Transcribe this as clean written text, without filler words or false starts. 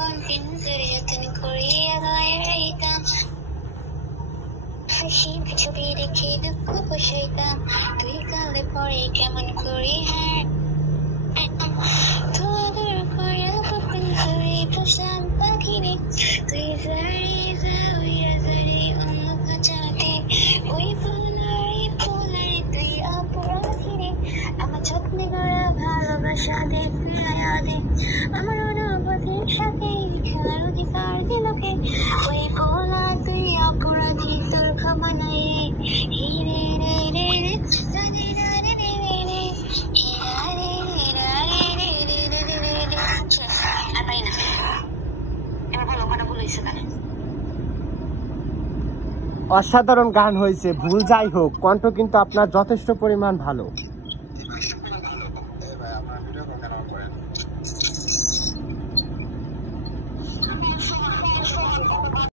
বন পিঞ্জরে যতন করে আগলায় রাইতাম হাসি ছবি রেখে দুঃখ বসাইতাম তুই কালে পরে কেমন করি হ্যাঁ তোর করে পিঞ্জরে পোষান পাখিরে তুই জারি জাউয়া জারি অন্য কাছাতে ওই পোলারে তুই অপরাধী রে আমার যত্নে করা ভালোবাসা দে ফিরাইয়া দে আমার অনুভূতির সাথে খেলার অধিকার দিলকে ওই পোলা তুই অপরাধী তোর ক্ষমা নাই হিরে রে রে রে জানি না রে রে রে রে হিরা রে হিরা রে রে রে রে রে রে রে আর পাই না এবার বলো ওখানে ভুল হয়েছে কেন অসাধারণ গান হয়েছে ভুল যাই হোক কণ্ঠ কিন্তু আপনার যথেষ্ট পরিমাণ ভালো